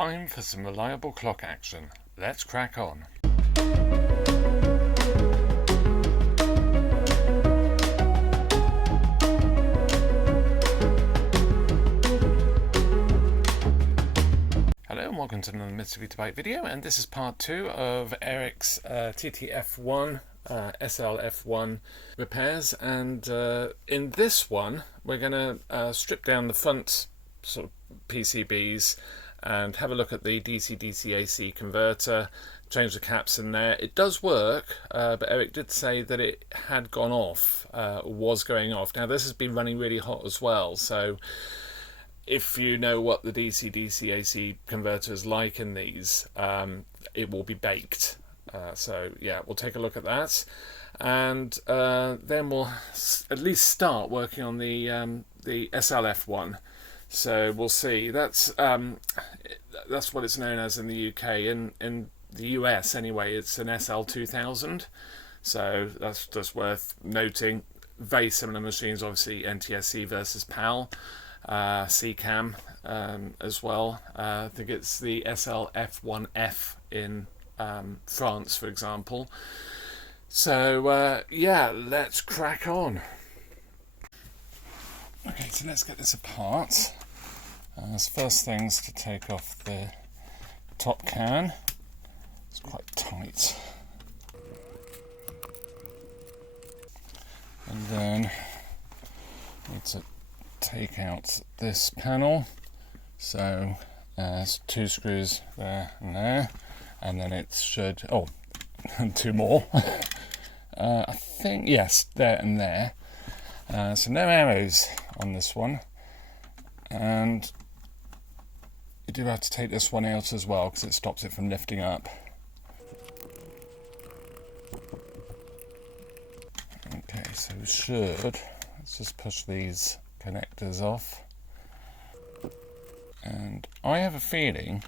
Time for some reliable clock action. Let's crack on. Hello and welcome to another MrBetaByte video, and this is part 2 of Eric's TT-F1 SL-F1 repairs, and in this one we're going to strip down the front sort of PCBs and have a look at the DC-DC AC converter, change the caps in there. It does work, but Eric did say that it had gone off, was going off. Now this has been running really hot as well, so if you know what the DC-DC AC converter is like in these, it will be baked. So yeah, we'll take a look at that, and then we'll at least start working on the SL-F1. So we'll see. That's what it's known as in the UK. In the US anyway, it's an SL-2000. So that's just worth noting. Very similar machines, obviously NTSC versus PAL, CCAM as well. I think it's the SL-F1F in France, for example. So yeah, let's crack on. Okay, so let's get this apart. First things to take off the top can. It's quite tight. And then need to take out this panel. So there's 2 screws there and there, and then it should, oh, 2 more. I think, yes, there and there. So no arrows on this one, and you do have to take this one out as well because it stops it from lifting up. Okay, so we should, let's just push these connectors off, and I have a feeling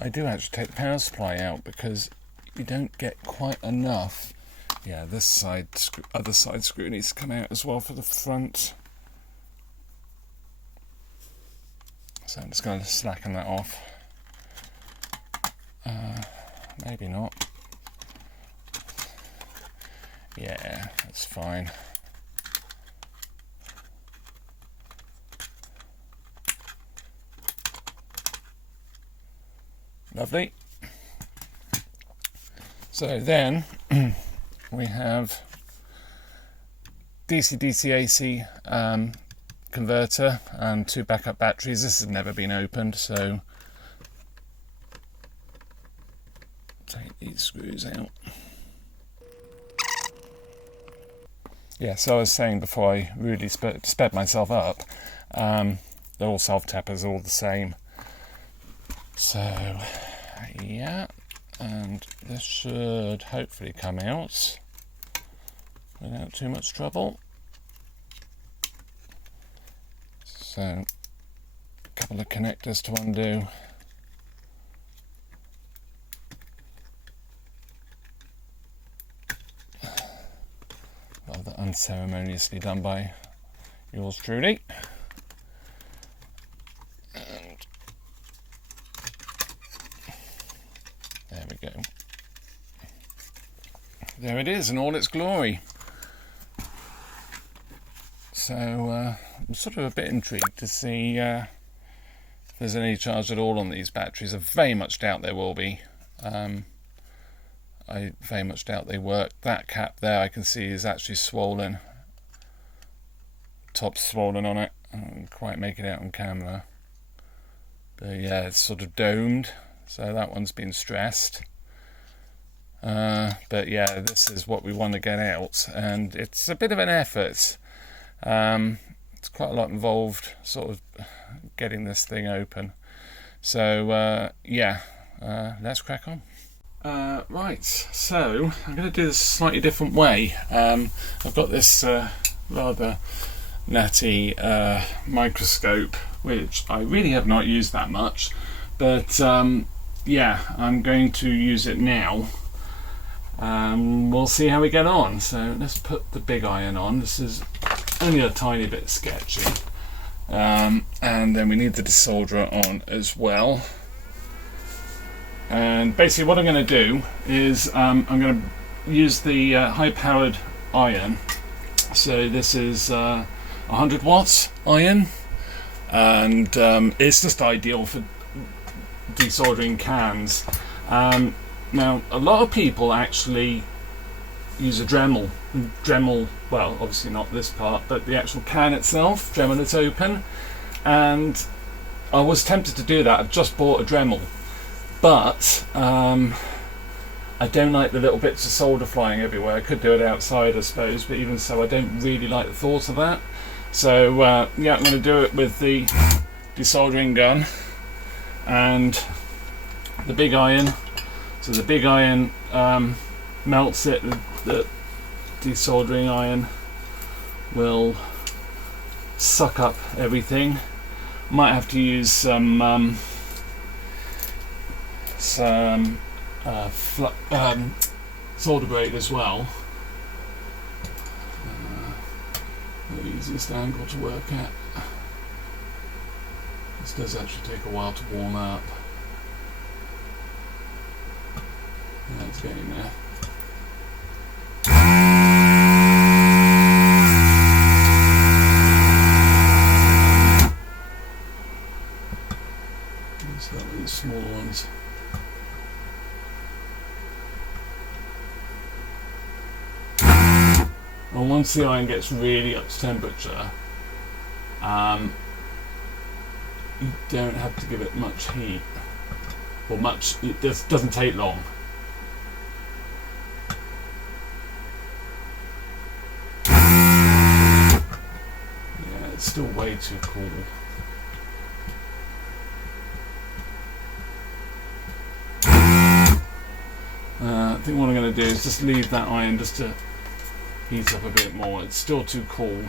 I do actually take the power supply out because you don't get quite enough. Yeah, this side, other side screw needs to come out as well for the front. So I'm just going to slacken that off. Maybe not. Yeah, that's fine. Lovely. So then we have DC-DC AC converter and 2 backup batteries. This has never been opened, so take these screws out. Yeah, so I was saying before I really sped myself up, they're all self-tappers, all the same. So yeah, and this should hopefully come out without too much trouble. So a couple of connectors to undo. Rather unceremoniously done by yours truly. And there we go. There it is in all its glory. So I'm sort of a bit intrigued to see if there's any charge at all on these batteries. I very much doubt there will be. I very much doubt they work. That cap there I can see is actually swollen. Top's swollen on it. I don't quite make it out on camera. But yeah, it's sort of domed. So that one's been stressed. But yeah, this is what we want to get out. And it's a bit of an effort. It's quite a lot involved sort of getting this thing open. So yeah, let's crack on. Right, so I'm going to do this a slightly different way. I've got this rather natty microscope, which I really have not used that much, but yeah, I'm going to use it now. We'll see how we get on. So let's put the big iron on. This is only a tiny bit sketchy. and then we need the desolderer on as well. And basically what I'm going to do is I'm going to use the high-powered iron. So this is 100 watts iron, and it's just ideal for desoldering cans. Now a lot of people actually use a Dremel, well obviously not this part, but the actual can itself, Dremel it open, and I was tempted to do that. I've just bought a Dremel, but I don't like the little bits of solder flying everywhere. I could do it outside I suppose, but even so I don't really like the thought of that. So yeah, I'm going to do it with the desoldering gun and the big iron. So the big iron melts it, the desoldering iron will suck up everything. Might have to use some solder braid as well. The easiest angle to work at. This does actually take a while to warm up. Yeah, it's getting there. Start with the smaller ones. And once the iron gets really up to temperature, you don't have to give it much heat, or much. It just doesn't take long. Yeah, it's still way too cool. I think what I'm going to do is just leave that iron just to heat up a bit more. It's still too cool.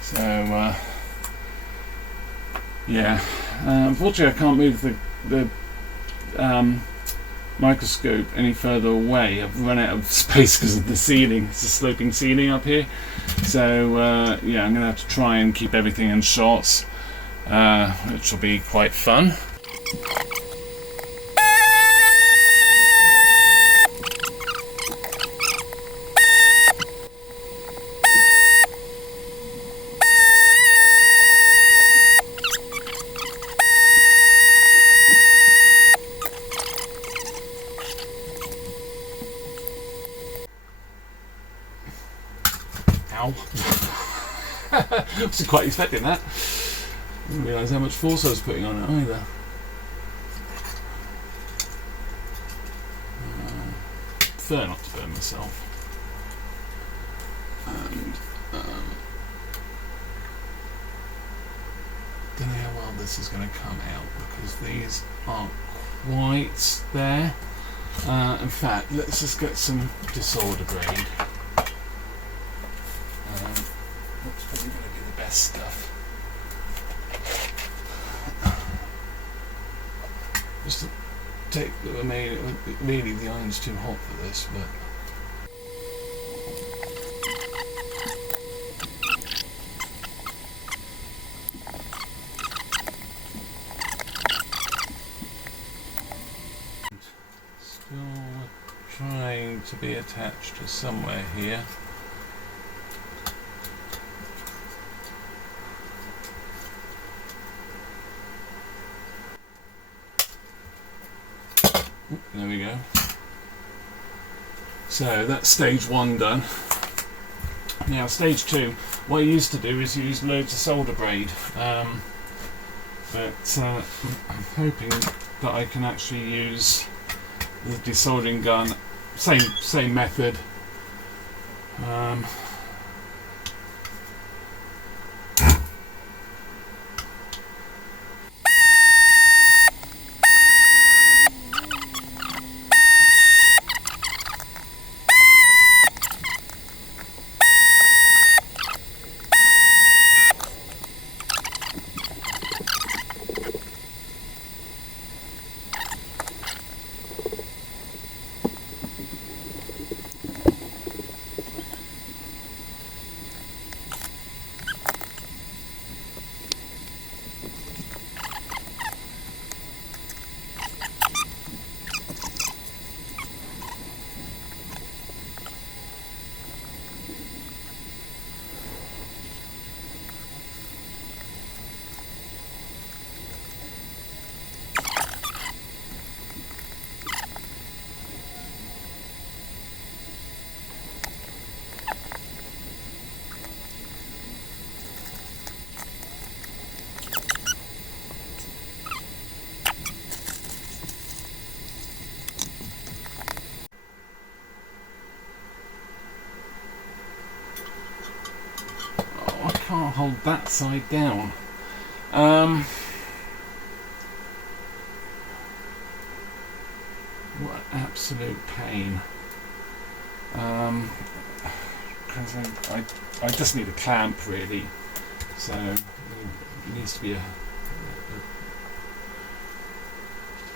So yeah, unfortunately I can't move the microscope any further away. I've run out of space because of the ceiling. It's a sloping ceiling up here. So yeah, I'm going to have to try and keep everything in shots, which will be quite fun. Ow. I wasn't quite expecting that. I didn't realise how much force I was putting on it either. Prefer not to burn myself. And don't know how well this is going to come out because these aren't quite there. In fact, let's just get some desolder braid. That's probably going to be the best stuff. Just to take the remaining. Really, the iron's too hot for this, but. Still trying to be attached to somewhere here. There we go. So that's stage one done. Now stage two, what I used to do is use loads of solder braid, but I'm hoping that I can actually use the desoldering gun, same method. hold that side down. What an absolute pain. Because I just need a clamp really, so it needs to be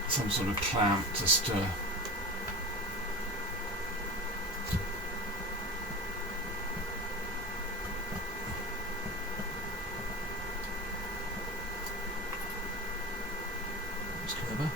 some sort of clamp just to that's clever.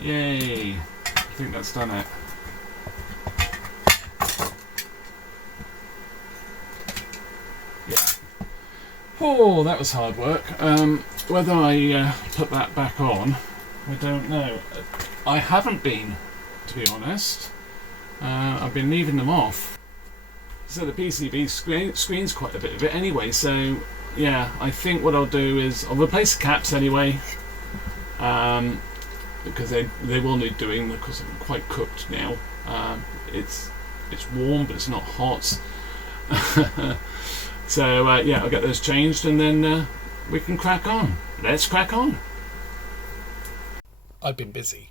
Yay! I think that's done it. Yeah. Oh, that was hard work. Whether I put that back on, I don't know. I haven't been, to be honest. I've been leaving them off. So the PCB screens quite a bit of it anyway, so yeah, I think what I'll do is I'll replace the caps anyway. Because they will need doing because I'm quite cooked now. It's warm but it's not hot. So yeah, I'll get those changed and then we can crack on. Let's crack on. I've been busy.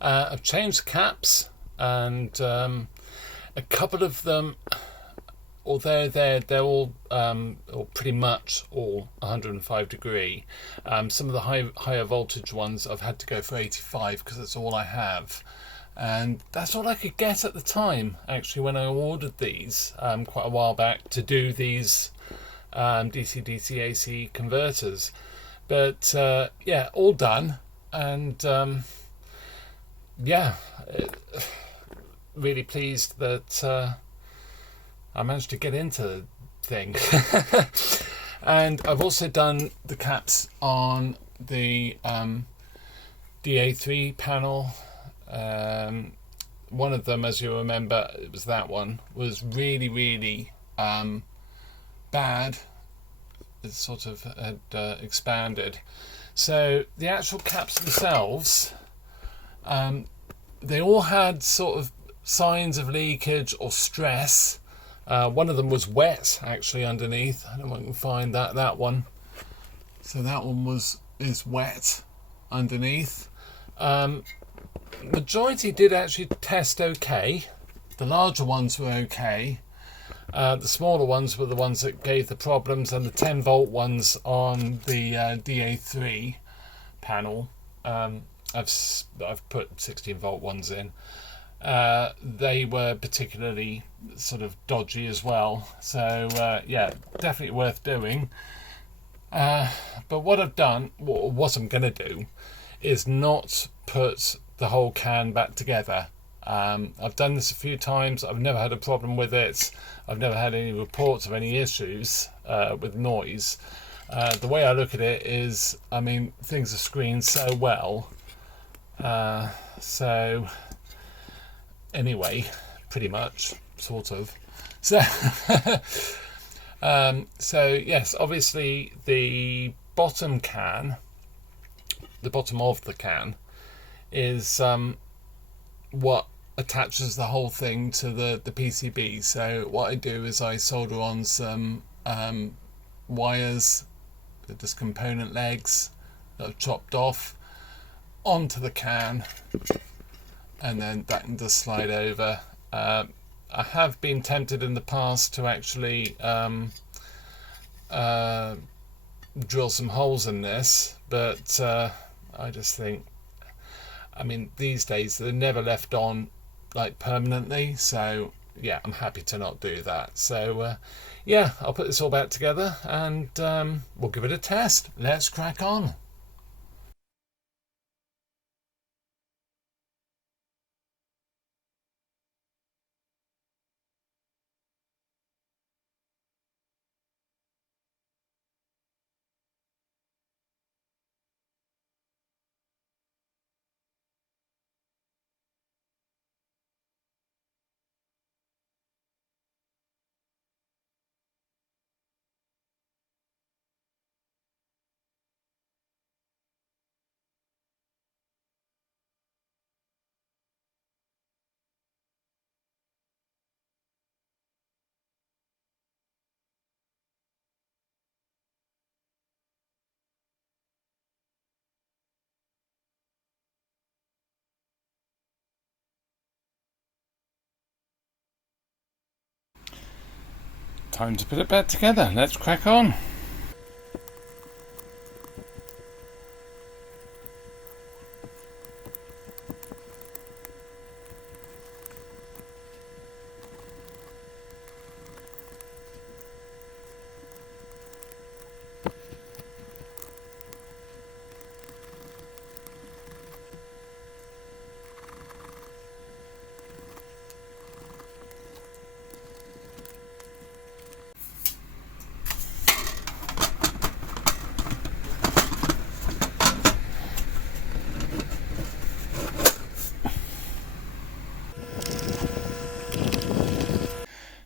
I've changed the caps and a couple of them, although they're all or pretty much all 105 degree. Some of the higher voltage ones I've had to go for 85 because that's all I have, and that's all I could get at the time. Actually, when I ordered these quite a while back to do these DC-DC AC converters, but yeah, all done, and yeah, really pleased that. I managed to get into the thing. And I've also done the caps on the DA3 panel. One of them, as you remember, it was that one, was really bad. It sort of had expanded. So the actual caps themselves, they all had sort of signs of leakage or stress. One of them was wet actually underneath. I don't know if I can find that one. So that one is wet underneath. Majority did actually test okay. The larger ones were okay. The smaller ones were the ones that gave the problems, and the 10 volt ones on the DA3 panel, I've put 16 volt ones in. They were particularly sort of dodgy as well. So yeah, definitely worth doing. But what I've done, what I'm going to do, is not put the whole can back together. I've done this a few times. I've never had a problem with it. I've never had any reports of any issues with noise. The way I look at it is, I mean, things are screened so well. So anyway, pretty much, sort of. So, so yes, obviously the bottom of the can is what attaches the whole thing to the PCB. So what I do is I solder on some wires, just component legs that I've chopped off, onto the can, and then that can just slide over. I have been tempted in the past to actually drill some holes in this, but I just think, I mean, these days they're never left on like permanently, so yeah, I'm happy to not do that. So yeah, I'll put this all back together and we'll give it a test. Let's crack on. Time to put it back together. Let's crack on.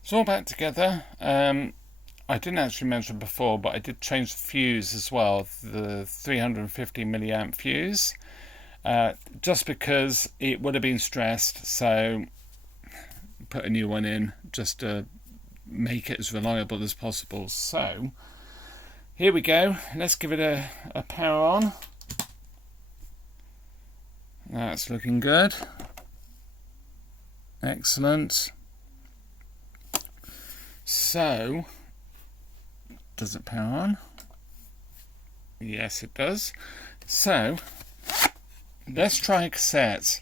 It's all back together. I didn't actually mention before, but I did change the fuse as well, the 350 milliamp fuse, just because it would have been stressed, so put a new one in just to make it as reliable as possible. So here we go. Let's give it a power on. That's looking good. Excellent. So, does it power on? Yes, it does. So, let's try a cassette.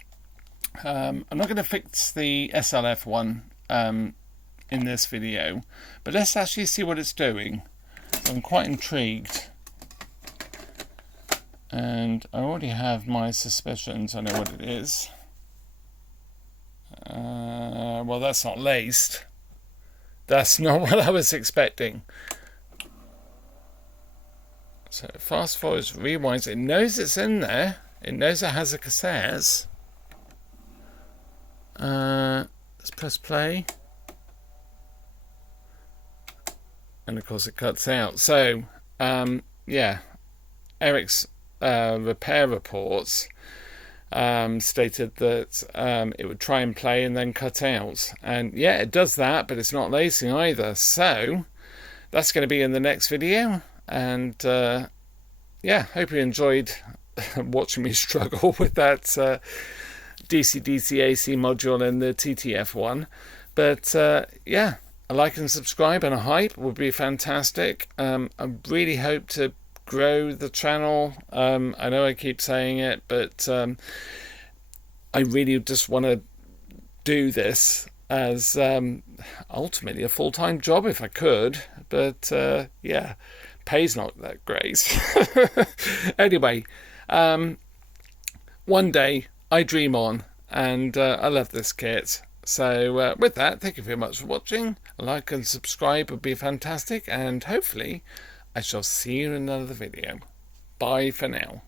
I'm not going to fix the SL-F1 in this video, but let's actually see what it's doing. I'm quite intrigued. And I already have my suspicions. I know what it is. Well, that's not laced. That's not what I was expecting. So fast forwards, rewinds. It knows it's in there. It knows it has a cassette. Let's press play. And of course it cuts out. So, yeah, Eric's repair reports stated that it would try and play and then cut out, and yeah, it does that, but it's not lacing either. So that's going to be in the next video, and yeah, hope you enjoyed watching me struggle with that DC-DC AC module in the TT-F1. But yeah, a like and subscribe and a hype would be fantastic. I really hope to grow the channel. I know I keep saying it, but I really just want to do this as ultimately a full-time job if I could. But yeah, pay's not that great. Anyway, one day I dream on, and I love this kit. So with that, thank you very much for watching. A like and subscribe would be fantastic, and hopefully I shall see you in another video. Bye for now.